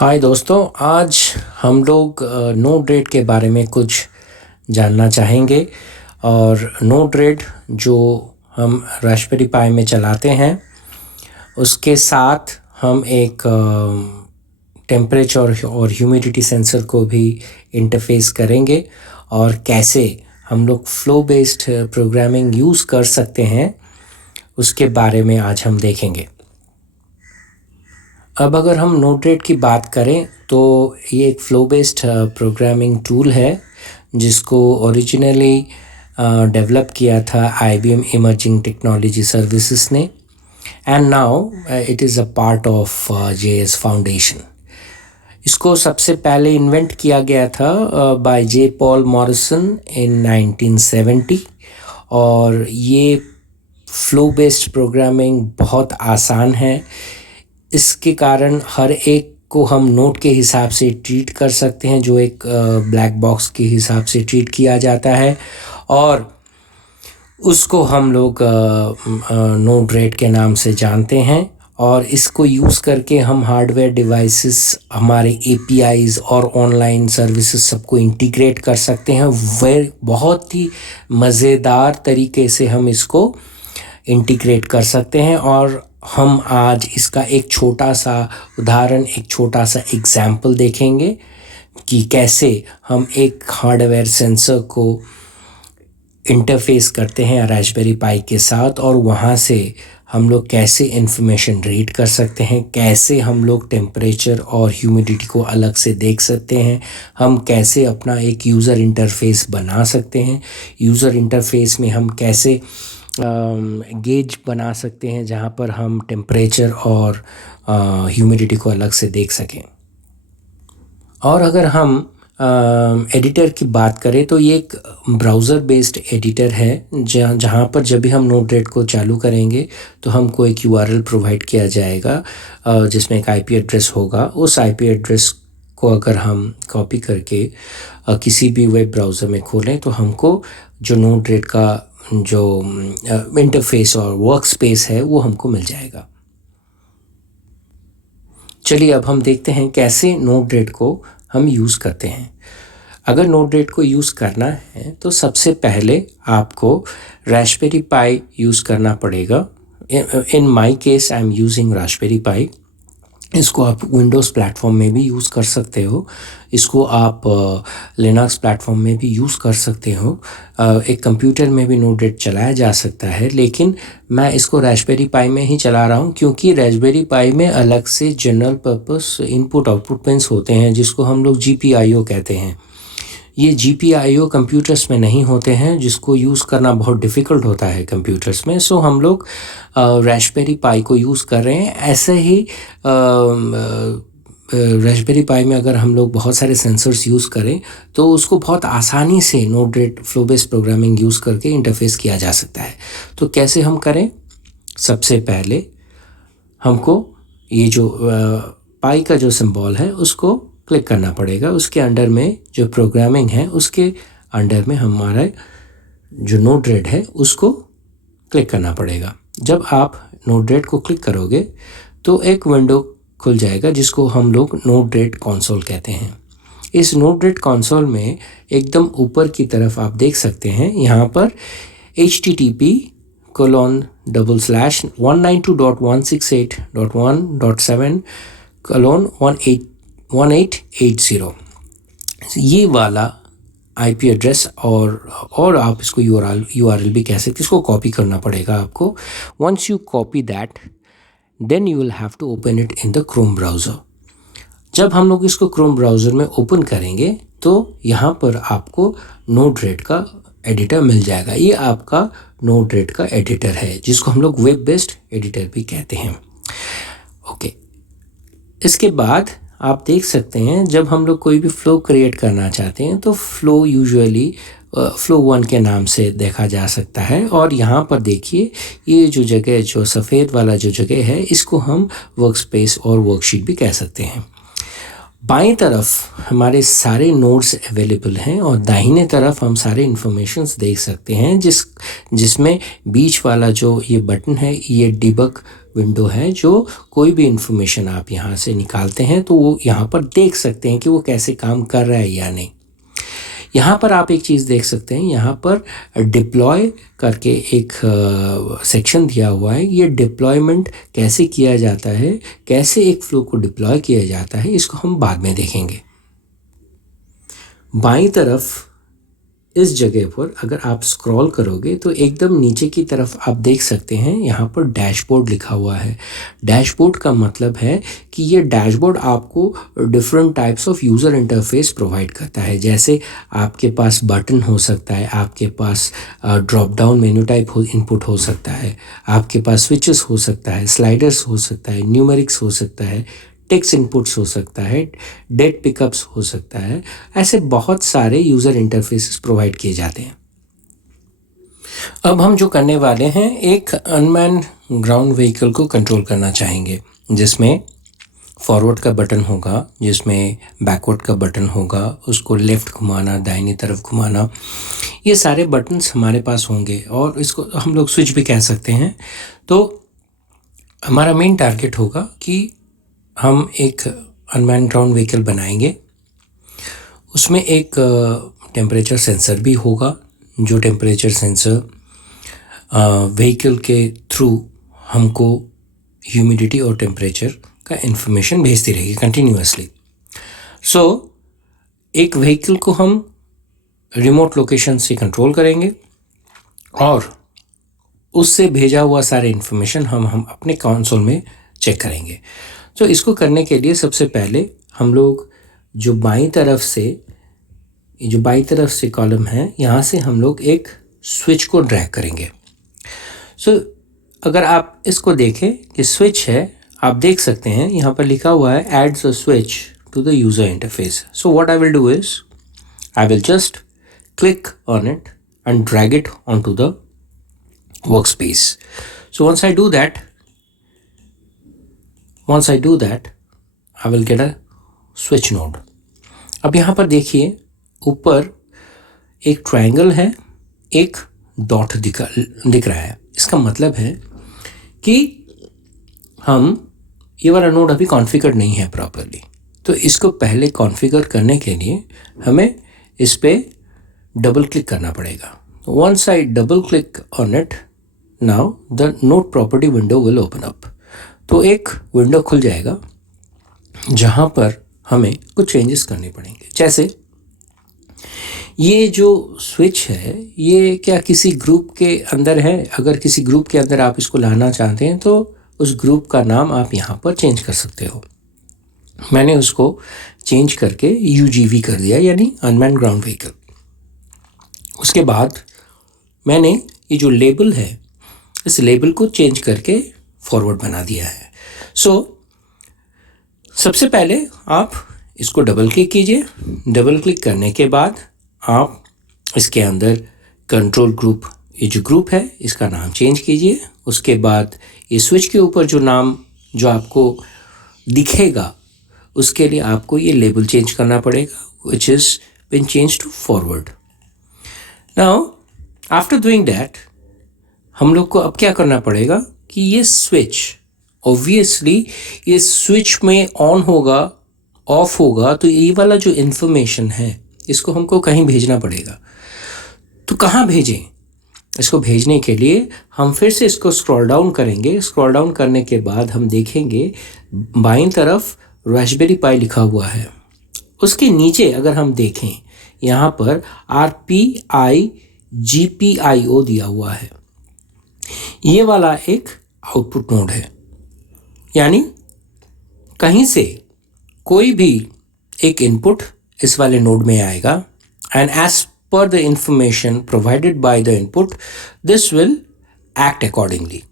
हाय दोस्तों, आज हम लोग नोड-रेड के बारे में कुछ जानना चाहेंगे। और नोड-रेड जो हम रास्पबेरी पाई में चलाते हैं, उसके साथ हम एक टेम्परेचर और ह्यूमिडिटी सेंसर को भी इंटरफेस करेंगे और कैसे हम लोग फ्लो बेस्ड प्रोग्रामिंग यूज़ कर सकते हैं, उसके बारे में आज हम देखेंगे। अब अगर हम नोड-रेड की बात करें तो ये एक फ्लो बेस्ड प्रोग्रामिंग टूल है जिसको ओरिजिनली डेवलप किया था IBM इमर्जिंग टेक्नोलॉजी सर्विसेज ने, and now it is a part of JS foundation. इसको सबसे पहले इन्वेंट किया गया था बाय जे पॉल मॉरिसन इन 1970। और ये फ्लो बेस्ड प्रोग्रामिंग बहुत आसान है। इसके कारण हर एक को हम नोट के हिसाब से ट्रीट कर सकते हैं, जो एक ब्लैक बॉक्स के हिसाब से ट्रीट किया जाता है, और उसको हम लोग नोड-रेड के नाम से जानते हैं। और इसको यूज़ करके हम हार्डवेयर डिवाइसेस, हमारे APIs और ऑनलाइन सर्विसेज सबको इंटीग्रेट कर सकते हैं। वह बहुत ही मज़ेदार तरीके से हम इसको इंटीग्रेट कर सकते हैं। और हम आज इसका एक छोटा सा उदाहरण, एक छोटा सा एग्जाम्पल देखेंगे कि कैसे हम एक हार्डवेयर सेंसर को इंटरफेस करते हैं रास्पबेरी पाई के साथ, और वहाँ से हम लोग कैसे इन्फॉर्मेशन रीड कर सकते हैं, कैसे हम लोग टेम्परेचर और ह्यूमिडिटी को अलग से देख सकते हैं, हम कैसे अपना एक यूज़र इंटरफेस बना सकते हैं, यूज़र इंटरफेस में हम कैसे गेज बना सकते हैं जहाँ पर हम टेम्परेचर और ह्यूमिडिटी को अलग से देख सकें। और अगर हम एडिटर की बात करें तो ये एक ब्राउज़र बेस्ड एडिटर है जहाँ पर जब भी हम नोड-रेड को चालू करेंगे तो हमको एक URL प्रोवाइड किया जाएगा जिसमें एक IP एड्रेस होगा। उस IP एड्रेस को अगर हम कॉपी करके किसी भी वेब ब्राउज़र में खोलें तो हमको जो नोड-रेड का जो इंटरफेस और वर्क स्पेस है वो हमको मिल जाएगा। चलिए अब हम देखते हैं कैसे नोड-रेड को हम यूज़ करते हैं। अगर नोड-रेड को यूज़ करना है तो सबसे पहले आपको रास्पबेरी पाई यूज़ करना पड़ेगा। In my case I am using Raspberry Pi. इसको आप विंडोज़ प्लेटफॉर्म में भी यूज़ कर सकते हो, इसको आप लिनक्स प्लेटफॉर्म में भी यूज़ कर सकते हो। एक कंप्यूटर में भी नोड-रेड चलाया जा सकता है, लेकिन मैं इसको रास्पबेरी पाई में ही चला रहा हूँ क्योंकि रास्पबेरी पाई में अलग से general purpose input output pins होते हैं जिसको हम लोग GPIO कहते हैं। ये GPIO कंप्यूटर्स में नहीं होते हैं, जिसको यूज़ करना बहुत डिफ़िकल्ट होता है कंप्यूटर्स में। सो हम लोग रास्पबेरी पाई को यूज़ कर रहे हैं। ऐसे ही रास्पबेरी पाई में अगर हम लोग बहुत सारे सेंसर्स यूज़ करें तो उसको बहुत आसानी से node-red flow based programming use करके इंटरफेस किया जा सकता है। तो कैसे हम करें? सबसे पहले हमको ये जो पाई का जो सिंबल है उसको क्लिक करना पड़ेगा। उसके अंडर में जो प्रोग्रामिंग है उसके अंडर में हमारा जो नोड-रेड है उसको क्लिक करना पड़ेगा। जब आप नोड-रेड को क्लिक करोगे तो एक विंडो खुल जाएगा जिसको हम लोग नोड-रेड कंसोल कहते हैं। इस नोड-रेड कंसोल में एकदम ऊपर की तरफ आप देख सकते हैं, यहाँ पर http://192.168.1.7/1880 ये वाला IP एड्रेस और आप इसको URL भी कह सकते हैं। इसको कॉपी करना पड़ेगा आपको। Once you copy that then you will have to open it in the Chrome browser. जब हम लोग इसको क्रोम ब्राउज़र में ओपन करेंगे तो यहाँ पर आपको नोड-रेड का एडिटर मिल जाएगा। ये आपका नोड-रेड का एडिटर है जिसको हम लोग वेब बेस्ड एडिटर भी कहते हैं। ओके, इसके बाद आप देख सकते हैं जब हम लोग कोई भी फ्लो क्रिएट करना चाहते हैं तो फ्लो यूजुअली फ्लो 1 के नाम से देखा जा सकता है। और यहाँ पर देखिए ये जो जगह, जो सफ़ेद वाला जो जगह है, इसको हम वर्क स्पेस और वर्कशीट भी कह सकते हैं। बाईं तरफ हमारे सारे नोड्स अवेलेबल हैं और दाहिने तरफ हम सारे इन्फॉर्मेशंस देख सकते हैं, जिसमें बीच वाला जो ये बटन है ये डिबग विंडो है, जो कोई भी इन्फॉर्मेशन आप यहाँ से निकालते हैं तो वो यहाँ पर देख सकते हैं कि वो कैसे काम कर रहा है या नहीं। यहाँ पर आप एक चीज़ देख सकते हैं, यहाँ पर डिप्लॉय करके एक सेक्शन दिया हुआ है। ये डिप्लॉयमेंट कैसे किया जाता है, कैसे एक फ्लो को डिप्लॉय किया जाता है, इसको हम बाद में देखेंगे। बाईं तरफ इस जगह पर अगर आप स्क्रॉल करोगे तो एकदम नीचे की तरफ आप देख सकते हैं यहाँ पर डैशबोर्ड लिखा हुआ है। डैशबोर्ड का मतलब है कि ये डैशबोर्ड आपको different types of user interface provide करता है। जैसे आपके पास बटन हो सकता है, आपके पास drop down menu type input हो सकता है, आपके पास स्विचेस हो सकता है, स्लाइडर्स हो सकता है, न्यूमेरिक्स हो सकता है, टेक्स्ट इनपुट्स हो सकता है, डेट पिकअप्स हो सकता है। ऐसे बहुत सारे यूज़र इंटरफेसेस प्रोवाइड किए जाते हैं। अब हम जो करने वाले हैं, एक अनमैन ग्राउंड व्हीकल को कंट्रोल करना चाहेंगे, जिसमें फॉरवर्ड का बटन होगा, जिसमें बैकवर्ड का बटन होगा, उसको लेफ़्ट घुमाना, दाहिनी तरफ घुमाना, ये सारे बटन्स हमारे पास होंगे और इसको हम लोग स्विच भी कह सकते हैं। तो हमारा मेन टारगेट होगा कि हम एक अनमैन ग्राउंड व्हीकल बनाएंगे। उसमें एक टेम्परेचर सेंसर भी होगा, जो टेम्परेचर सेंसर व्हीकल के थ्रू हमको ह्यूमिडिटी और टेम्परेचर का इंफॉर्मेशन भेजती रहेगी कंटिन्यूअसली। सो एक व्हीकल को हम रिमोट लोकेशन से कंट्रोल करेंगे और उससे भेजा हुआ सारे इन्फॉर्मेशन हम अपने कंसोल में चेक करेंगे। तो इसको करने के लिए सबसे पहले हम लोग जो बाईं तरफ से कॉलम है, यहाँ से हम लोग एक स्विच को ड्रैग करेंगे। सो अगर आप इसको देखें कि स्विच है, आप देख सकते हैं यहाँ पर लिखा हुआ है adds a switch to the user interface. So what I will do is I will just click on it and drag it on to the workspace. So once I do that, I will get a switch node. अब यहाँ पर देखिए ऊपर एक triangle है, एक dot दिख रहा है। इसका मतलब है कि ये वाला नोड अभी कॉन्फ़िगर नहीं है प्रॉपरली। तो इसको पहले कॉन्फ़िगर करने के लिए हमें इस पर डबल क्लिक करना पड़ेगा। Once I double click on it, now the node property window will open up. तो एक विंडो खुल जाएगा जहाँ पर हमें कुछ चेंजेस करने पड़ेंगे। जैसे ये जो स्विच है, ये क्या किसी ग्रुप के अंदर है? अगर किसी ग्रुप के अंदर आप इसको लाना चाहते हैं तो उस ग्रुप का नाम आप यहाँ पर चेंज कर सकते हो। मैंने उसको चेंज करके UGV कर दिया, यानी अनमैन ग्राउंड व्हीकल। उसके बाद मैंने ये जो लेबल है, इस लेबल को चेंज करके फॉरवर्ड बना दिया है। सो सबसे पहले आप इसको डबल क्लिक कीजिए। डबल क्लिक करने के बाद आप इसके अंदर कंट्रोल ग्रुप, ये जो ग्रुप है इसका नाम चेंज कीजिए। उसके बाद ये स्विच के ऊपर जो नाम जो आपको दिखेगा, उसके लिए आपको ये लेबल चेंज करना पड़ेगा, which is been change to forward. Now after doing that, हम लोग को अब क्या करना पड़ेगा कि ये स्विच, ऑब्वियसली ये स्विच में ऑन होगा, ऑफ होगा, तो ये वाला जो इन्फॉर्मेशन है इसको हमको कहीं भेजना पड़ेगा। तो कहाँ भेजें? इसको भेजने के लिए हम फिर से इसको स्क्रॉल डाउन करेंगे। स्क्रॉल डाउन करने के बाद हम देखेंगे बाईं तरफ रास्पबेरी पाई लिखा हुआ है। उसके नीचे अगर हम देखें, यहाँ पर RPI GPIO दिया हुआ है। ये वाला एक आउटपुट नोड है, यानी कहीं से कोई भी एक इनपुट इस वाले नोड में आएगा and as per the information provided by the input this will act accordingly.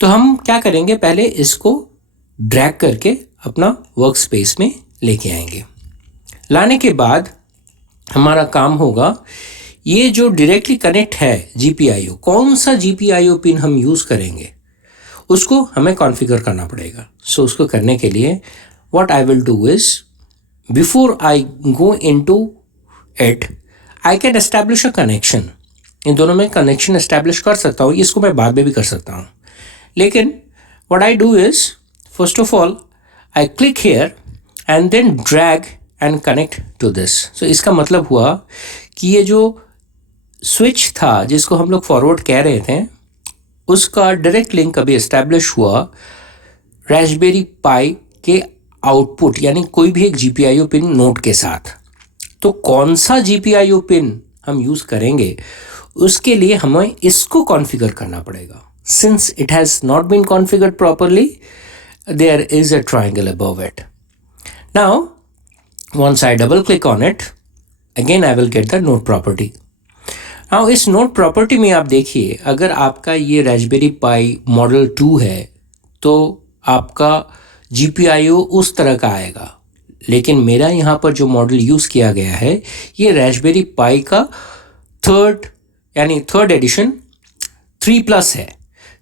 तो हम क्या करेंगे, पहले इसको ड्रैग करके अपना वर्क स्पेस में लेके आएंगे। लाने के बाद हमारा काम होगा, ये जो डायरेक्टली कनेक्ट है GPIO, कौन सा GPIO पिन हम यूज़ करेंगे उसको हमें कॉन्फ़िगर करना पड़ेगा। सो उसको करने के लिए what I will do is before I go into it, I can establish a connection. इन दोनों में कनेक्शन एस्टेब्लिश कर सकता हूँ, इसको मैं बाद में भी कर सकता हूँ. लेकिन what I do is, first of all, I click here and then drag and connect to this. So इसका मतलब हुआ कि ये जो स्विच था जिसको हम लोग फॉरवर्ड कह रहे थे, उसका डायरेक्ट लिंक अभी एस्टैब्लिश हुआ रास्पबेरी पाई के आउटपुट यानी कोई भी एक GPIO पिन नोड के साथ. तो कौन सा GPIO पिन हम यूज़ करेंगे उसके लिए हमें इसको कॉन्फ़िगर करना पड़ेगा. Since it has not been configured properly, there is a triangle above it. Now, once I double click on it, again I will get the node property. Now इस node property में आप देखिए, अगर आपका ये Raspberry pi model 2 है तो आपका GPIO उस तरह का आएगा. लेकिन मेरा यहाँ पर जो मॉडल यूज़ किया गया है ये रास्पबेरी पाई का थर्ड एडिशन 3+ है.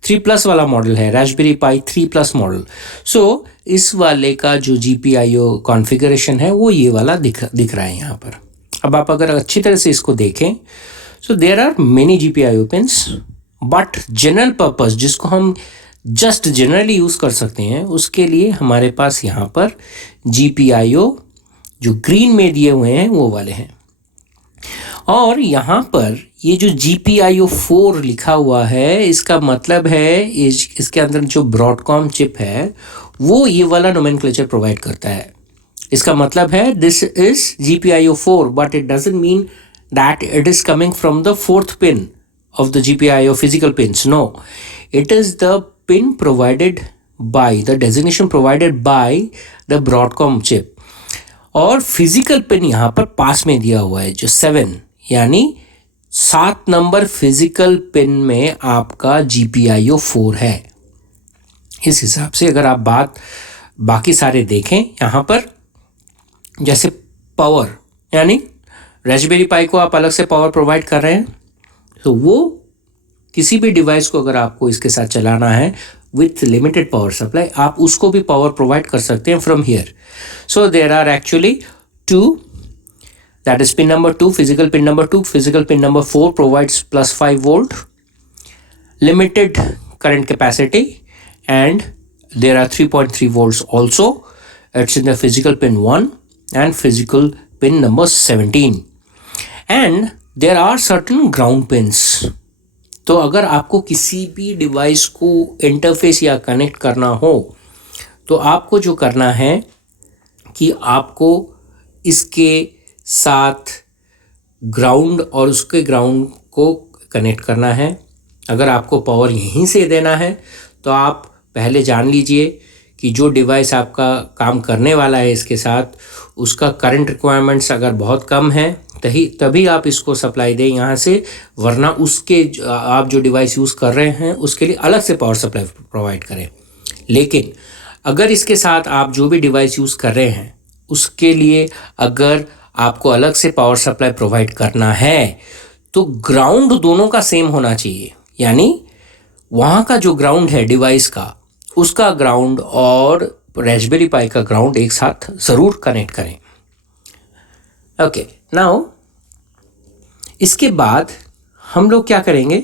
3+ वाला मॉडल है, रास्पबेरी पाई 3+ मॉडल. सो इस वाले का जो GPIO कॉन्फ़िगरेशन है वो ये वाला दिख रहा है यहाँ पर. अब आप अगर अच्छी तरह से इसको देखें, so there are many GPIO pins, but general purpose जिसको हम जस्ट जनरली यूज़ कर सकते हैं उसके लिए हमारे पास यहाँ पर GPIO जो ग्रीन में दिए हुए हैं वो वाले हैं. और यहाँ पर ये जो GPIO 4 लिखा हुआ है इसका मतलब है इसके अंदर जो ब्रॉडकॉम चिप है वो ये वाला नोमेनक्लेचर प्रोवाइड करता है. इसका मतलब है this is GPIO 4, but it doesn't mean that it is coming from the 4th pin of the GPIO physical pins. No, it is the pin provided by the designation provided by the Broadcom chip. और physical pin यहाँ पर पास में दिया हुआ है जो 7 यानी 7 number physical pin में आपका GPIO 4 है. इस हिसाब से अगर आप बाकी सारे देखें यहाँ पर, जैसे पावर यानी रास्पबेरी पाई को आप अलग से पावर प्रोवाइड कर रहे हैं, तो वो किसी भी डिवाइस को अगर आपको इसके साथ चलाना है विथ लिमिटेड पावर सप्लाई, आप उसको भी पावर प्रोवाइड कर सकते हैं from here. So there are actually 2, that is pin number 2, physical pin number 2, physical pin number 4 provides +5 volt limited current capacity, and there are 3.3 volts also. It's in the physical pin 1 and physical pin number 17. And there are certain ground pins. तो अगर आपको किसी भी device को interface या connect करना हो तो आपको जो करना है कि आपको इसके साथ ग्राउंड और उसके ग्राउंड को कनेक्ट करना है. अगर आपको पावर यहीं से देना है तो आप पहले जान लीजिए कि जो डिवाइस आपका काम करने वाला है इसके साथ उसका करंट रिक्वायरमेंट्स अगर बहुत कम है तभी आप इसको सप्लाई दें यहाँ से, वरना उसके आप जो डिवाइस यूज़ कर रहे हैं उसके लिए अलग से पावर सप्लाई प्रोवाइड करें. लेकिन अगर इसके साथ आप जो भी डिवाइस यूज़ कर रहे हैं उसके लिए अगर आपको अलग से पावर सप्लाई प्रोवाइड करना है तो ग्राउंड दोनों का सेम होना चाहिए. यानी वहाँ का जो ग्राउंड है डिवाइस का, उसका ग्राउंड और रास्पबेरी पाई का ग्राउंड एक साथ ज़रूर कनेक्ट करें. ओके, नाउ इसके बाद हम लोग क्या करेंगे,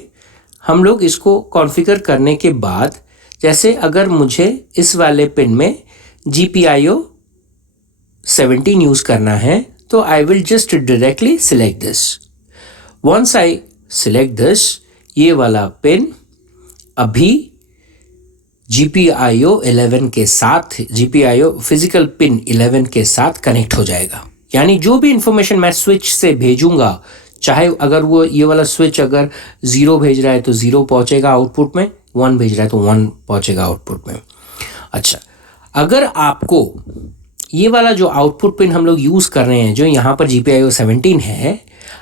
हम लोग इसको कॉन्फ़िगर करने के बाद, जैसे अगर मुझे इस वाले पिन में GPIO 17 यूज़ करना है तो I will just directly select this. Once I select this, ये वाला पिन अभी GPIO 11 के साथ, GPIO फिजिकल पिन 11 के साथ कनेक्ट हो जाएगा. यानी जो भी इंफॉर्मेशन मैं स्विच से भेजूंगा, चाहे अगर वो ये वाला स्विच अगर 0 भेज रहा है तो 0 पहुंचेगा आउटपुट में, 1 भेज रहा है तो 1 पहुंचेगा आउटपुट में. अच्छा, अगर आपको ये वाला जो आउटपुट पिन हम लोग यूज़ कर रहे हैं जो यहाँ पर GPIO 17 है,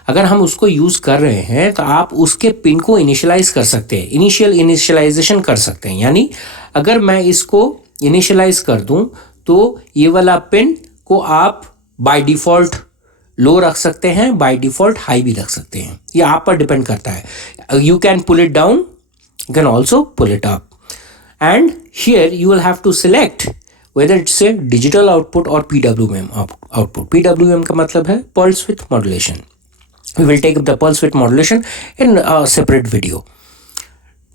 अगर हम उसको यूज़ कर रहे हैं तो आप उसके पिन को इनिशियलाइज़ कर सकते हैं, इनिशियलाइजेशन कर सकते हैं. यानी अगर मैं इसको इनिशियलाइज़ कर दूं तो ये वाला पिन को आप बाय डिफ़ॉल्ट लो रख सकते हैं, बाय डिफ़ॉल्ट हाई भी रख सकते हैं, ये आप पर डिपेंड करता है. You can pull it down, you can also pull it up, and here you will have to select whether it's a digital output or PWM output. PWM का मतलब है pulse width modulation. We will take up the pulse width modulation in a separate video.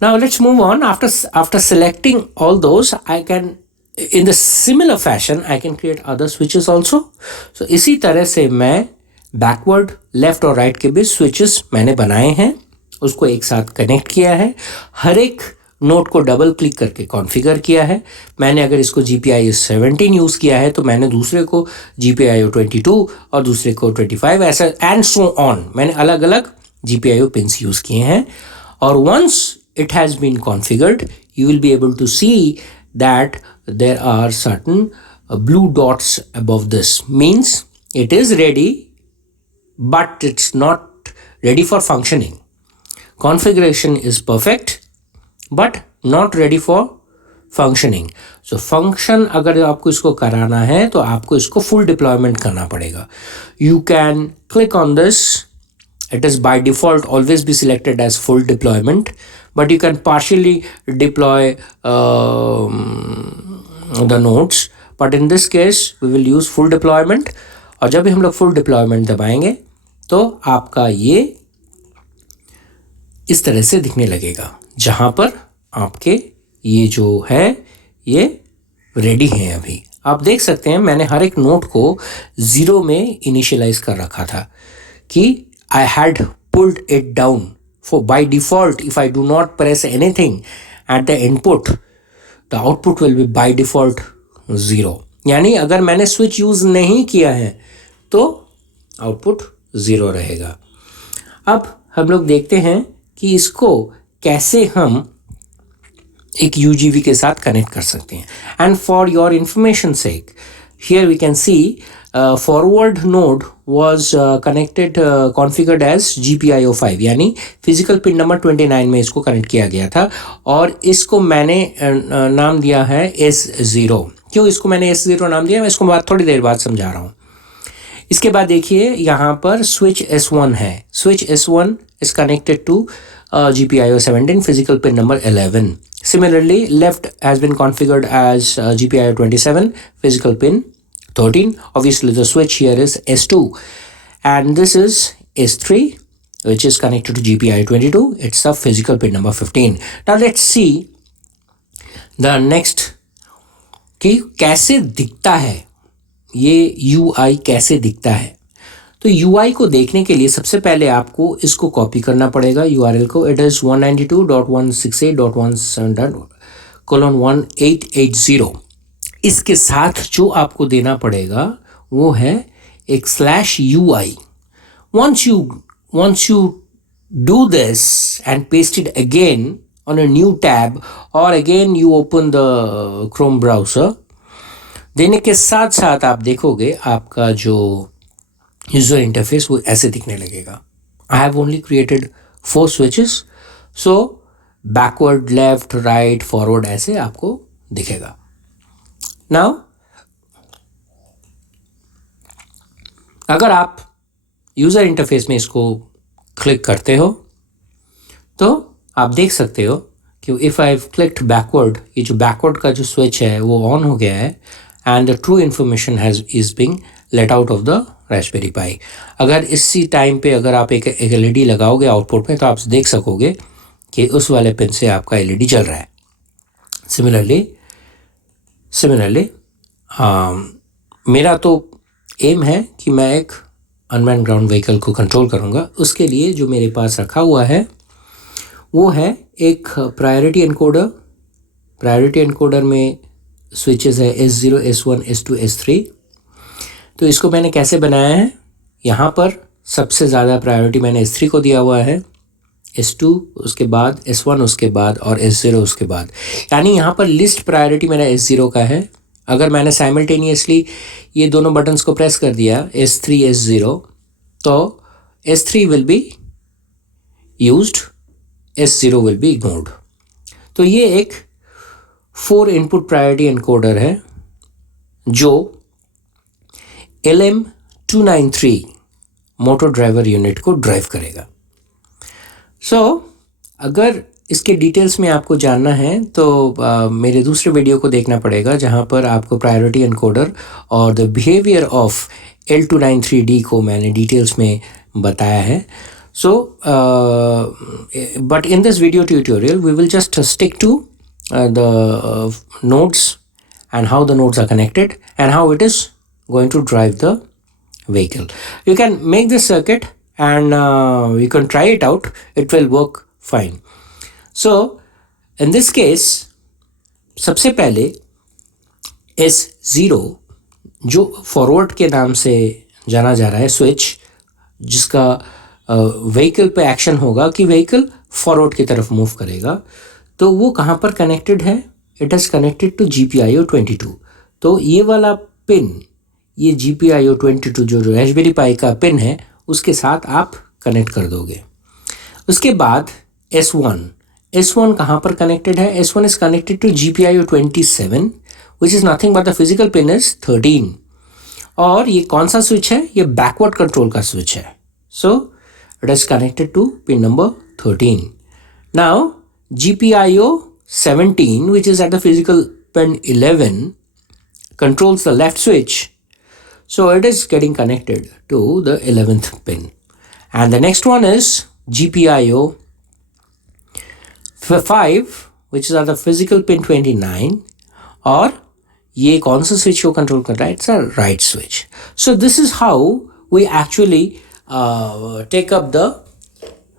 Now let's move on. After selecting all those, I can, in the similar fashion, I can create other switches also. So इसी तरह से मैं backward, left और right के बीच switches मैंने बनाए हैं, उसको एक साथ कनेक्ट किया है, हर एक नोट को डबल क्लिक करके कॉन्फ़िगर किया है. मैंने अगर इसको GPIO 17 यूज़ किया है तो मैंने दूसरे को GPIO 22 और दूसरे को 25, ऐसा एंड सो ऑन. मैंने अलग अलग GPIO पिन्स यूज़ किए हैं. और once it has been configured, you will be able to see that there are certain blue dots above this. Means it is ready, but it's not ready for functioning. Configuration is perfect, but not ready for functioning. So function अगर आपको इसको कराना है तो आपको इसको full deployment करना पड़ेगा. You can click on this. It is by default always be selected as full deployment, but you can partially deploy the nodes. But in this case we will use full deployment. और जब भी हम लोग full deployment दबाएंगे तो आपका ये इस तरह से दिखने लगेगा, जहाँ पर आपके ये जो है ये रेडी हैं. अभी आप देख सकते हैं मैंने हर एक नोट को 0 में इनिशियलाइज कर रखा था कि I had pulled it down. For by default, if I do not press anything at the input, the output will be by default 0. यानी अगर मैंने स्विच यूज़ नहीं किया है तो आउटपुट 0 रहेगा. अब हम लोग देखते हैं कि इसको कैसे हम एक UGV के साथ कनेक्ट कर सकते हैं. And for your information sake, here we can see forward node was connected configured as GPIO 5, यानी फिजिकल पिन नंबर 29 में इसको कनेक्ट किया गया था. और इसको मैंने नाम दिया है S0. क्यों इसको मैंने S0 नाम दिया, मैं इसको थोड़ी देर बाद समझा रहा हूँ. इसके बाद देखिए यहाँ पर स्विच S1 है. Switch S1 is connected to GPIO 17 physical pin number 11. Similarly, left has been configured as GPIO 27 physical pin 13. Obviously the switch here is S2, and this is S3 which is connected to GPIO 22. It's the physical pin number 15. Now let's see the next कि कैसे दिखता है ये UI, कैसे दिखता है. तो UI को देखने के लिए सबसे पहले आपको इसको कॉपी करना पड़ेगा URL को. It is 192.168.117.1880. इसके साथ जो आपको देना पड़ेगा वो है एक /UI. Once you do this and paste it again on a new tab, or again you open the Chrome browser, देने के साथ साथ आप देखोगे आपका जो यूज़र इंटरफेस वो ऐसे दिखने लगेगा. I have only created 4 switches, so backward, left, right, forward ऐसे आपको दिखेगा. Now अगर आप यूज़र इंटरफेस में इसको क्लिक करते हो तो आप देख सकते हो कि इफ़ आई क्लिक्ड बैकवर्ड, ये जो बैकवर्ड का जो स्विच है वो ऑन हो गया है and the true information is being let out of the Raspberry Pi. अगर इसी टाइम पे अगर आप एक LED लगाओगे आउटपुट में तो आप देख सकोगे कि उस वाले पिन से आपका LED जल रहा है. सिमिलरली मेरा तो एम है कि मैं एक अनमैन्ड ग्राउंड व्हीकल को कंट्रोल करूँगा. उसके लिए जो मेरे पास रखा हुआ है वो है एक प्रायोरिटी एनकोडर. प्रायोरिटी एनकोडर में स्विचेस है S0, S1, S2, S3. तो इसको मैंने कैसे बनाया है, यहाँ पर सबसे ज़्यादा प्रायोरिटी मैंने S3 को दिया हुआ है, S2 उसके बाद, S1 उसके बाद और S0 उसके बाद. यानी यहाँ पर लिस्ट प्रायोरिटी मेरा S0 का है. अगर मैंने साइमल्टेनियसली ये दोनों बटन्स को प्रेस कर दिया S3, S0, तो S3 will be used, S0 will be ignored. तो ये एक 4 इनपुट प्रायोरिटी एनकोडर है जो LM293 मोटर ड्राइवर यूनिट को ड्राइव करेगा. सो अगर इसके डिटेल्स में आपको जानना है तो मेरे दूसरे वीडियो को देखना पड़ेगा, जहाँ पर आपको प्रायोरिटी एनकोडर और द बिहेवियर ऑफ L293D को मैंने डिटेल्स में बताया है. So, but in this video tutorial, we will just stick to the nodes and how the nodes are connected and how it is going to drive the vehicle. You can make this circuit and you can try it out. It will work fine. So, in this case, सबसे पहले S0 जो forward के नाम से जाना जा रहा है, स्विच जिसका व्हीकल पे एक्शन होगा कि व्हीकल फॉरवर्ड की तरफ मूव करेगा, तो वो कहाँ पर कनेक्टेड है? It is connected to GPIO 22. तो ये वाला पिन, ये GPIO 22 जो रास्पबेरी पाई का पिन है, उसके साथ आप कनेक्ट कर दोगे. उसके बाद S1 कहाँ पर कनेक्टेड है? S1 is connected to GPIO 27 which is nothing but the physical pin is 13. और ये कौन सा स्विच है? ये बैकवर्ड कंट्रोल का स्विच है. सो it is connected to pin number 13. Now GPIO 17, which is at the physical pin 11, controls the left switch, so it is getting connected to the 11th pin. And the next one is GPIO 5, which is at the physical pin 29, और ये कौन सा switch को control कर रहा है? It's a right switch. So this is how we actually take up the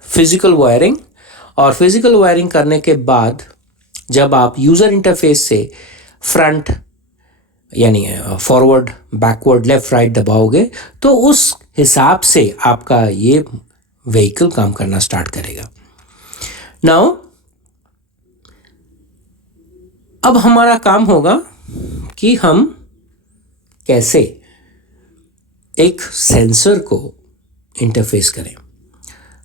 physical wiring. और physical wiring करने के बाद जब आप यूज़र इंटरफेस से फ्रंट यानी फॉरवर्ड, बैकवर्ड, लेफ़्ट, राइट दबाओगे तो उस हिसाब से आपका ये व्हीकल काम करना स्टार्ट करेगा. नाउ अब हमारा काम होगा कि हम कैसे एक सेंसर को interface करें.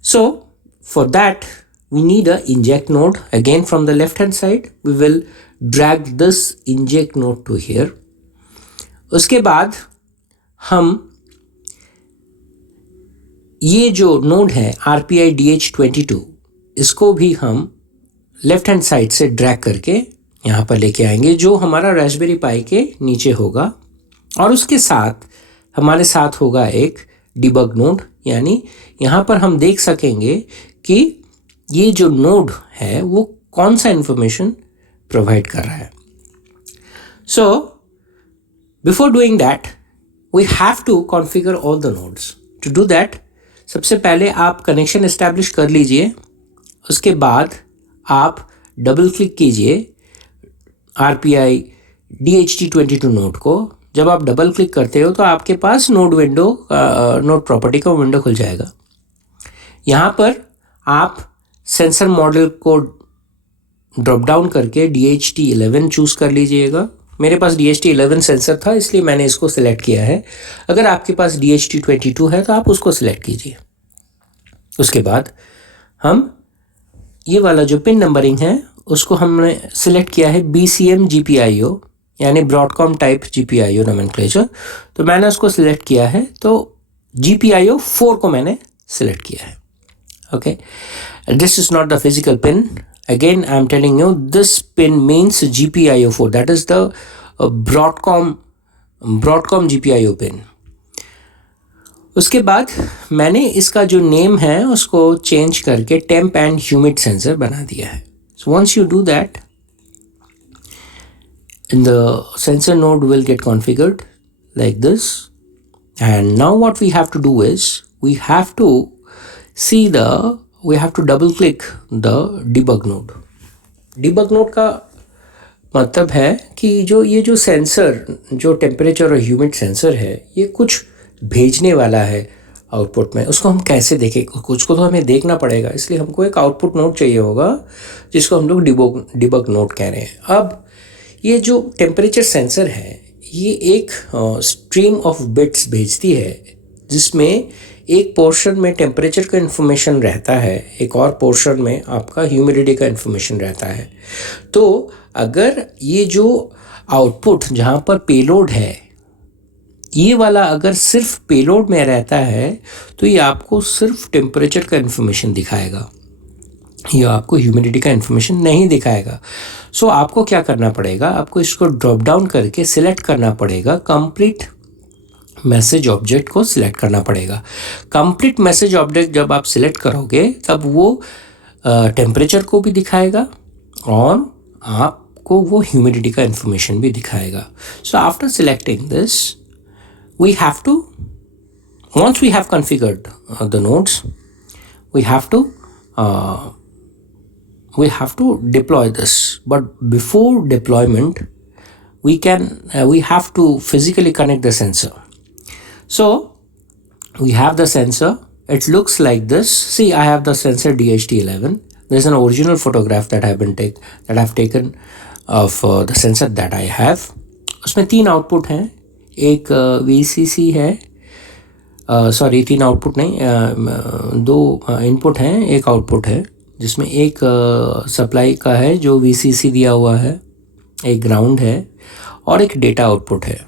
So for that we need a inject node. Again from the left hand side we will drag this inject node to here. उसके बाद हम ये जो नोड है RPI DH22, इसको भी हम लेफ्ट हैंड साइड से ड्रैग करके यहाँ पर लेके आएंगे, जो हमारा रास्पबेरी पाई के नीचे होगा. और उसके साथ हमारे साथ होगा एक डिबग नोड, यानी यहाँ पर हम देख सकेंगे कि ये जो नोड है वो कौन सा इंफॉर्मेशन प्रोवाइड कर रहा है. So before doing that we have to configure all the nodes. To do that सबसे पहले आप कनेक्शन इस्टेब्लिश कर लीजिए. उसके बाद आप डबल क्लिक कीजिए RPI DHT22 नोड को. जब आप डबल क्लिक करते हो तो आपके पास नोड प्रॉपर्टी का विंडो खुल जाएगा. यहाँ पर आप सेंसर मॉडल को ड्रॉप डाउन करके DHT11 चूज़ कर लीजिएगा. मेरे पास DHT11 सेंसर था इसलिए मैंने इसको सिलेक्ट किया है. अगर आपके पास DHT22 है तो आप उसको सिलेक्ट कीजिए. उसके बाद हम ये वाला जो पिन नंबरिंग है उसको हमने सिलेक्ट किया है BCM GPIO यानी ब्रॉडकॉम टाइप GPIO नोमेनक्लेचर. तो मैंने उसको सिलेक्ट किया है, तो GPIO 4 को मैंने सिलेक्ट किया है. Okay, this is not the physical pin. Again I am telling you this pin means GPIO 4, that is the Broadcom GPIO pin. उसके बाद मैंने इसका जो नेम है उसको चेंज करके टेम्प एंड ह्यूमिड सेंसर बना दिया है. So once you do that, and the sensor node will get configured like this. And now what we have to do is we have to double click the debug node. Debug node का मतलब है कि ये जो sensor, जो temperature और humid sensor है, ये कुछ भेजने वाला है आउटपुट में. उसको हम कैसे देखें? कुछ को तो हमें देखना पड़ेगा, इसलिए हमको एक आउटपुट नोड चाहिए होगा जिसको हम लोग डिबग नोड कह रहे हैं. अब ये जो टेम्परेचर सेंसर है ये एक स्ट्रीम ऑफ बिट्स भेजती है, जिसमें एक पोर्शन में टेम्परेचर का इन्फॉर्मेशन रहता है, एक और पोर्शन में आपका ह्यूमिडिटी का इन्फॉर्मेशन रहता है. तो अगर ये जो आउटपुट जहाँ पर पेलोड है, ये वाला अगर सिर्फ पेलोड में रहता है तो ये आपको सिर्फ टेम्परेचर का इन्फॉर्मेशन दिखाएगा. ये आपको ह्यूमिडिटी का इन्फॉर्मेशन नहीं दिखाएगा। सो आपको क्या करना पड़ेगा, आपको इसको ड्रॉप डाउन करके सिलेक्ट करना पड़ेगा, कंप्लीट मैसेज ऑब्जेक्ट को सिलेक्ट करना पड़ेगा। कंप्लीट मैसेज ऑब्जेक्ट जब आप सिलेक्ट करोगे तब वो टेम्परेचर को भी दिखाएगा और आपको वो ह्यूमिडिटी का इन्फॉर्मेशन भी दिखाएगा। So after selecting this we have to, once we have configured the nodes, we have to deploy this. But before deployment we have to physically connect the sensor. So we have the sensor, it looks like this. See, I have the sensor DHT11. There's an original photograph that I've taken of the sensor that I have. उसमें 3 output हैं, एक VCC है, sorry 3 output नहीं, 2 input हैं, एक output है, जिसमें एक सप्लाई का है जो VCC दिया हुआ है, एक ग्राउंड है और एक डेटा आउटपुट है।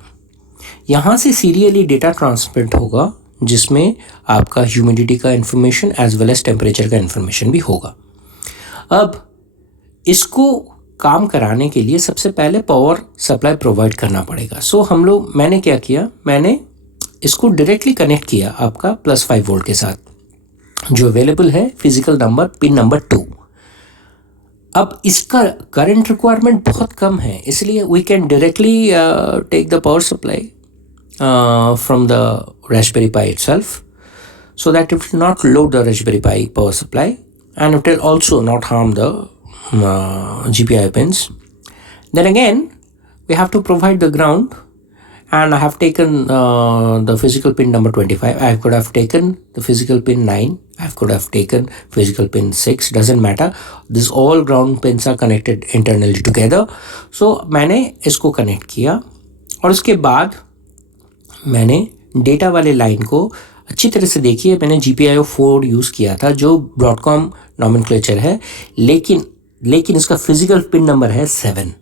यहाँ से सीरियली डेटा ट्रांसमिट होगा जिसमें आपका ह्यूमिडिटी का information as well as temperature का इन्फॉर्मेशन भी होगा। अब इसको काम कराने के लिए सबसे पहले पावर सप्लाई प्रोवाइड करना पड़ेगा। सो मैंने क्या किया, मैंने इसको डायरेक्टली कनेक्ट किया आपका +5 वोल्ट के साथ जो अवेलेबल है फिजिकल नंबर पिन नंबर 2। अब इसका करंट रिक्वायरमेंट बहुत कम है, इसलिए we can directly take the power supply from the Raspberry Pi itself, so that it will not load the Raspberry Pi power supply and it will also not harm the GPIO pins. Then again we have to provide the ground, and I have taken the physical pin number 25. I could have taken the physical pin 9, I could have taken physical pin 6, doesn't matter. This all ground pins are connected internally together. So मैंने इसको connect किया और उसके बाद मैंने data वाले line को अच्छी तरह से देखिए, मैंने GPIO 4 यूज़ किया था जो ब्रॉडकॉम नॉमेनक्लेचर है, लेकिन इसका फिजिकल पिन नंबर है 7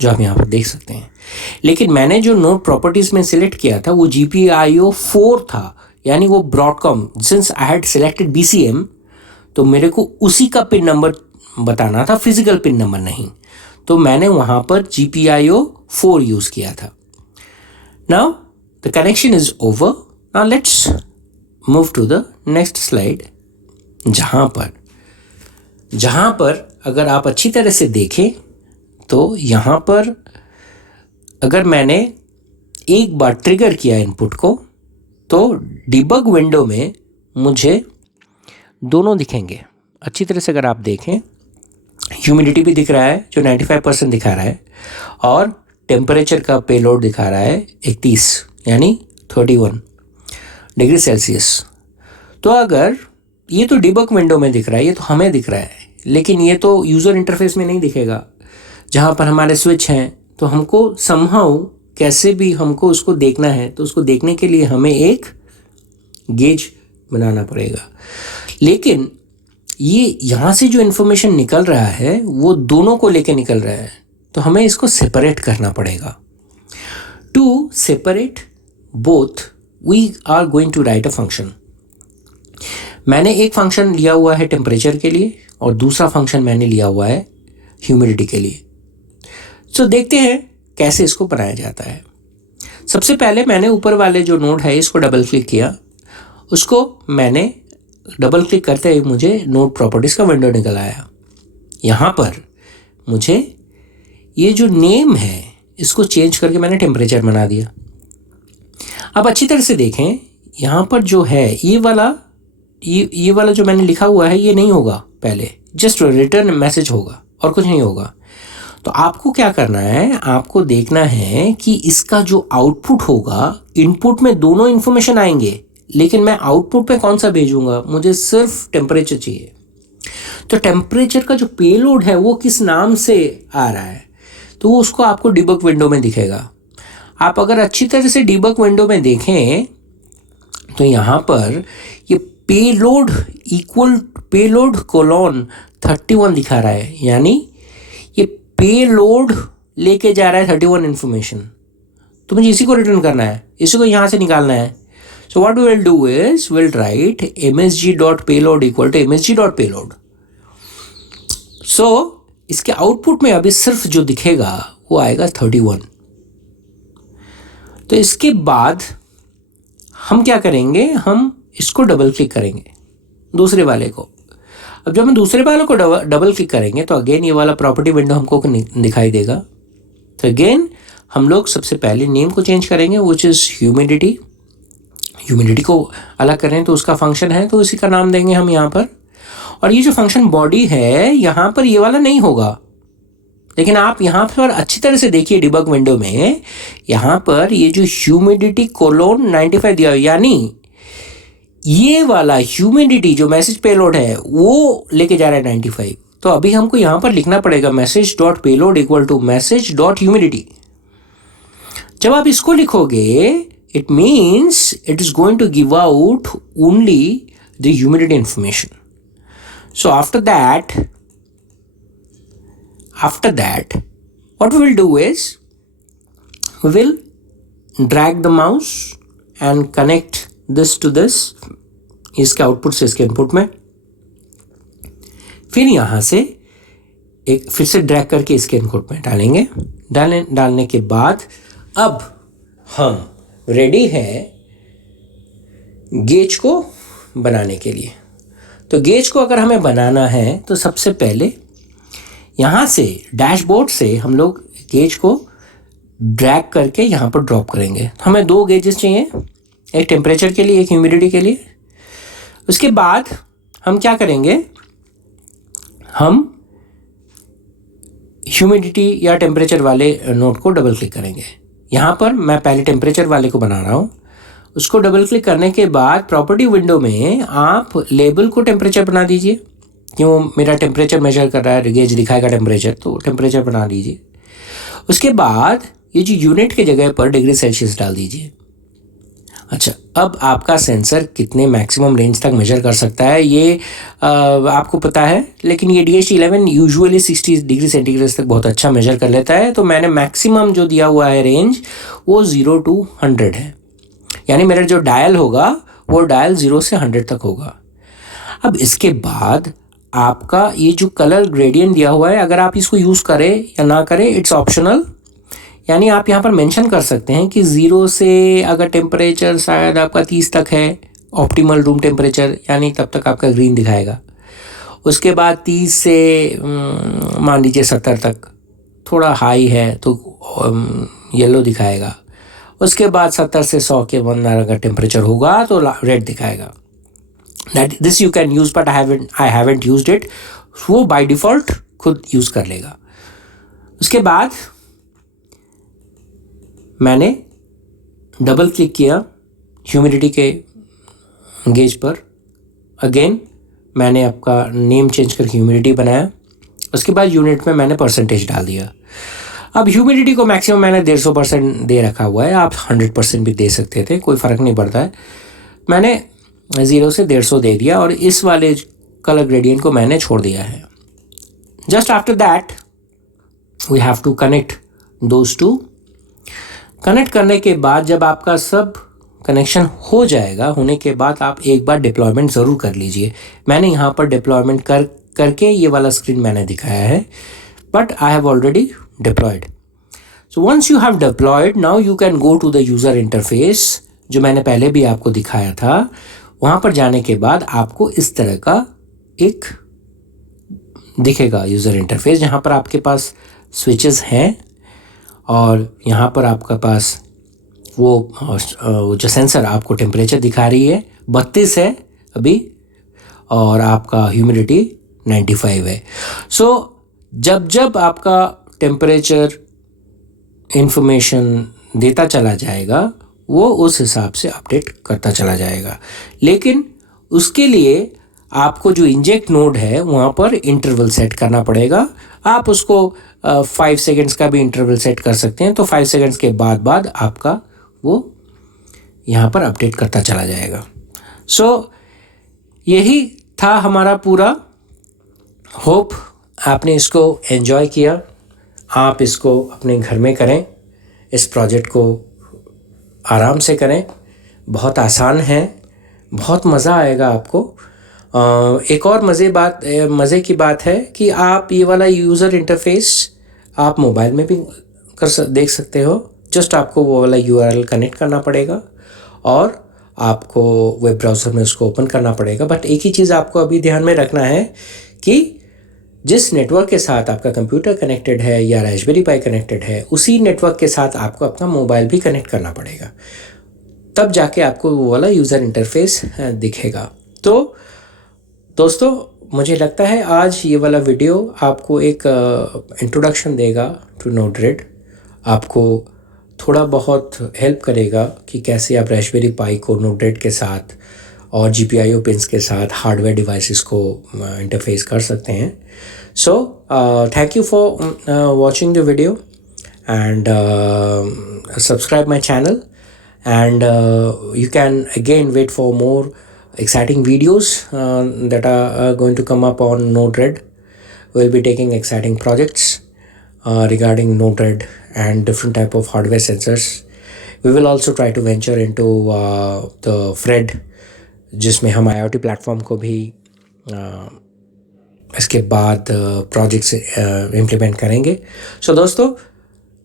जो आप यहाँ पर देख सकते हैं। लेकिन मैंने जो नोड प्रॉपर्टीज़ में सिलेक्ट किया था वो GPIO 4 था, यानी वो Broadcom, since I had selected BCM तो मेरे को उसी का पिन नंबर बताना था, फिजिकल पिन नंबर नहीं, तो मैंने वहाँ पर GPIO 4 यूज़ किया था। Now the connection is over. Now let's move to the next slide, जहाँ पर अगर आप अच्छी तरह से देखें तो यहाँ पर अगर मैंने एक बार ट्रिगर किया इनपुट को तो डिबग विंडो में मुझे दोनों दिखेंगे। अच्छी तरह से अगर आप देखें, ह्यूमिडिटी भी दिख रहा है जो 95% दिखा रहा है और टेम्परेचर का पेलोड दिखा रहा है 31 यानी 31 डिग्री सेल्सियस। तो अगर ये तो डिबग विंडो में दिख रहा है, ये तो हमें दिख रहा है, लेकिन ये तो यूज़र इंटरफेस में नहीं दिखेगा जहाँ पर हमारे स्विच हैं। तो हमको समहाउ कैसे भी हमको उसको देखना है, तो उसको देखने के लिए हमें एक गेज बनाना पड़ेगा। लेकिन ये यहाँ से जो इन्फॉर्मेशन निकल रहा है वो दोनों को लेके निकल रहा है, तो हमें इसको सेपरेट करना पड़ेगा। To separate both we are going to write a function. मैंने एक फंक्शन लिया हुआ है टेम्परेचर के लिए और दूसरा फंक्शन मैंने लिया हुआ है ह्यूमिडिटी के लिए। सो देखते हैं कैसे इसको बनाया जाता है। सबसे पहले मैंने ऊपर वाले जो नोड है इसको डबल क्लिक किया, उसको मैंने डबल क्लिक करते ही मुझे नोड प्रॉपर्टीज़ का विंडो निकल आया। यहाँ पर मुझे ये जो नेम है इसको चेंज करके मैंने टेम्परेचर बना दिया। अब अच्छी तरह से देखें, यहाँ पर जो है ये वाला जो मैंने लिखा हुआ है ये नहीं होगा, पहले जस्ट रिटर्न मैसेज होगा और कुछ नहीं होगा। तो आपको क्या करना है, आपको देखना है कि इसका जो आउटपुट होगा, इनपुट में दोनों इन्फॉर्मेशन आएंगे, लेकिन मैं आउटपुट पे कौन सा भेजूंगा, मुझे सिर्फ टेम्परेचर चाहिए। तो टेम्परेचर का जो पेलोड है वो किस नाम से आ रहा है, तो वो उसको आपको डिबग विंडो में दिखेगा। आप अगर अच्छी तरह से डिबग विंडो में देखें तो यहाँ पर ये पेलोड कोलोन 31 दिखा रहा है, यानी ये पेलोड लेके जा रहा है 31 इन्फॉर्मेशन। तो मुझे इसी को रिटर्न करना है, इसी को यहाँ से निकालना है। So what we will do is will write msg.payload equal to msg.payload। सो इसके आउटपुट में अभी सिर्फ जो दिखेगा वो आएगा 31। तो इसके बाद हम क्या करेंगे, हम इसको डबल क्लिक करेंगे दूसरे वाले को। अब जब हम दूसरे वाले को डबल क्लिक करेंगे तो अगेन ये वाला प्रॉपर्टी विंडो हमको दिखाई देगा। तो अगेन हम लोग सबसे पहले नेम को चेंज करेंगे, विच इज़ ह्यूमिडिटी। ह्यूमिडिटी को अलग करें तो उसका फंक्शन है, तो उसी का नाम देंगे हम यहाँ पर। और ये जो फंक्शन बॉडी है यहाँ पर ये वाला नहीं होगा, लेकिन आप यहाँ पर अच्छी तरह से देखिए डिबग विंडो में, यहाँ पर ये जो ह्यूमिडिटी कोलोन 95 दिया, यानी ये वाला ह्यूमिडिटी जो मैसेज पेलोड है वो लेके जा रहा है 95। तो अभी हमको यहाँ पर लिखना पड़ेगा message dot payload equal to message dot humidity. जब आप इसको लिखोगे it means it is going to give out only the humidity information. So after that what we will do is we will drag the mouse and connect this to this, इसके output से इसके input में, फिर यहाँ से एक फिर से ड्रैग करके इसके इनपुट में डालेंगे। डालने के बाद अब हम रेडी है गेज को बनाने के लिए। तो गेज को अगर हमें बनाना है तो सबसे पहले यहाँ से डैशबोर्ड से हम लोग गेज को ड्रैग करके यहाँ पर ड्रॉप करेंगे। हमें 2 गेजेस चाहिए, एक टेम्परेचर के लिए, एक ह्यूमिडिटी के लिए। उसके बाद हम क्या करेंगे, हम ह्यूमिडिटी या टेम्परेचर वाले नोट को डबल क्लिक करेंगे। यहाँ पर मैं पहले टेम्परेचर वाले को बना रहा हूँ। उसको डबल क्लिक करने के बाद प्रॉपर्टी विंडो में आप लेबल को टेम्परेचर बना दीजिए, क्यों मेरा टेम्परेचर मेजर कर रहा है, गेज दिखाएगा टेम्परेचर, तो टेम्परेचर बना दीजिए। उसके बाद ये जो यूनिट के जगह पर डिग्री सेल्सियस डाल दीजिए। अच्छा, अब आपका सेंसर कितने मैक्सिमम रेंज तक मेजर कर सकता है ये आपको पता है, लेकिन ये DH11 यूजुअली 60 डिग्री सेंटीग्रेड तक बहुत अच्छा मेजर कर लेता है। तो मैंने मैक्सिमम जो दिया हुआ है रेंज वो 0 to 100 है, यानी मेरा जो डायल होगा वो डायल 0 से 100 तक होगा। अब इसके बाद आपका ये जो कलर ग्रेडियंट दिया हुआ है, अगर आप इसको यूज़ करें या ना करें इट्स ऑप्शनल, यानी आप यहाँ पर मेंशन कर सकते हैं कि 0 से अगर टेम्परेचर शायद आपका 30 तक है ऑप्टिमल रूम टेम्परेचर, यानी तब तक आपका ग्रीन दिखाएगा। उसके बाद 30 से मान लीजिए 70 तक थोड़ा हाई है तो येलो दिखाएगा। उसके बाद 70 से 100 के अंदर अगर टेम्परेचर होगा तो रेड दिखाएगा। This you can use, but I haven't used it. वो बाय डिफ़ॉल्ट खुद यूज़ कर लेगा। उसके बाद मैंने डबल क्लिक किया ह्यूमिडिटी के गेज पर। अगेन मैंने आपका नेम चेंज कर ह्यूमिडिटी बनाया। उसके बाद यूनिट में मैंने परसेंटेज डाल दिया। अब ह्यूमिडिटी को मैक्सिमम मैंने 150% दे रखा हुआ है, आप 100% भी दे सकते थे, कोई फ़र्क नहीं पड़ता है। मैंने 0 से 150 दे दिया और इस वाले कलर ग्रेडियंट को मैंने छोड़ दिया है। Just after that we have to connect those two. कनेक्ट करने के बाद जब आपका सब कनेक्शन हो जाएगा, होने के बाद आप एक बार डिप्लॉयमेंट ज़रूर कर लीजिए। मैंने यहाँ पर डिप्लॉयमेंट करके ये वाला स्क्रीन मैंने दिखाया है, but I have already deployed. So once you have deployed, now you can go to the user interface, जो मैंने पहले भी आपको दिखाया था। वहाँ पर जाने के बाद आपको इस तरह का एक दिखेगा यूज़र इंटरफेस, जहाँ पर आपके पास स्विचेस हैं और यहाँ पर आपके पास वो जो सेंसर आपको टेम्परेचर दिखा रही है 32 है अभी, और आपका ह्यूमिडिटी 95 है। सो जब आपका टेम्परेचर इंफॉर्मेशन देता चला जाएगा, वो उस हिसाब से अपडेट करता चला जाएगा। लेकिन उसके लिए आपको जो इंजेक्ट नोड है वहाँ पर इंटरवल सेट करना पड़ेगा। आप उसको 5 सेकेंड्स का भी इंटरवल सेट कर सकते हैं, तो 5 सेकेंड्स के बाद आपका वो यहाँ पर अपडेट करता चला जाएगा। सो यही था हमारा पूरा। होप आपने इसको एंजॉय किया। आप इसको अपने घर में करें, इस प्रोजेक्ट को आराम से करें, बहुत आसान है, बहुत मज़ा आएगा आपको। एक और मज़े की बात है कि आप ये वाला यूज़र इंटरफेस आप मोबाइल में भी देख सकते हो। जस्ट आपको वो वाला यूआरएल कनेक्ट करना पड़ेगा और आपको वेब ब्राउज़र में उसको ओपन करना पड़ेगा। बट एक ही चीज़ आपको अभी ध्यान में रखना है कि जिस नेटवर्क के साथ आपका कंप्यूटर कनेक्टेड है या रास्पबेरी पाई कनेक्टेड है, उसी नेटवर्क के साथ आपको अपना मोबाइल भी कनेक्ट करना पड़ेगा, तब जाके आपको वो वाला यूज़र इंटरफेस दिखेगा। तो दोस्तों, मुझे लगता है आज ये वाला वीडियो आपको एक इंट्रोडक्शन देगा टू नोड-रेड, आपको थोड़ा बहुत हेल्प करेगा कि कैसे आप रास्पबेरी पाई को नोड-रेड के साथ और GPIO पिन्स के साथ हार्डवेयर डिवाइसेस को इंटरफेस कर सकते हैं। So thank you for watching the video and subscribe my channel, and you can again wait for more exciting videos that are going to come up on Node-RED. We'll be taking exciting projects regarding Node-RED and different type of hardware sensors. We will also try to venture into the FRED, जिसमें हम IoT platform को भी इसके बाद projects implement करेंगे। सो दोस्तों,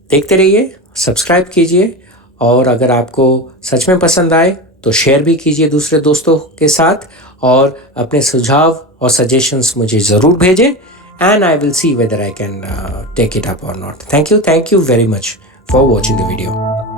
देखते रहिए, सब्सक्राइब कीजिए, और अगर आपको सच में पसंद आए तो शेयर भी कीजिए दूसरे दोस्तों के साथ, और अपने सुझाव और सजेशंस मुझे ज़रूर भेजें, and I will see whether I can take it up और not. Thank you very much for watching the video.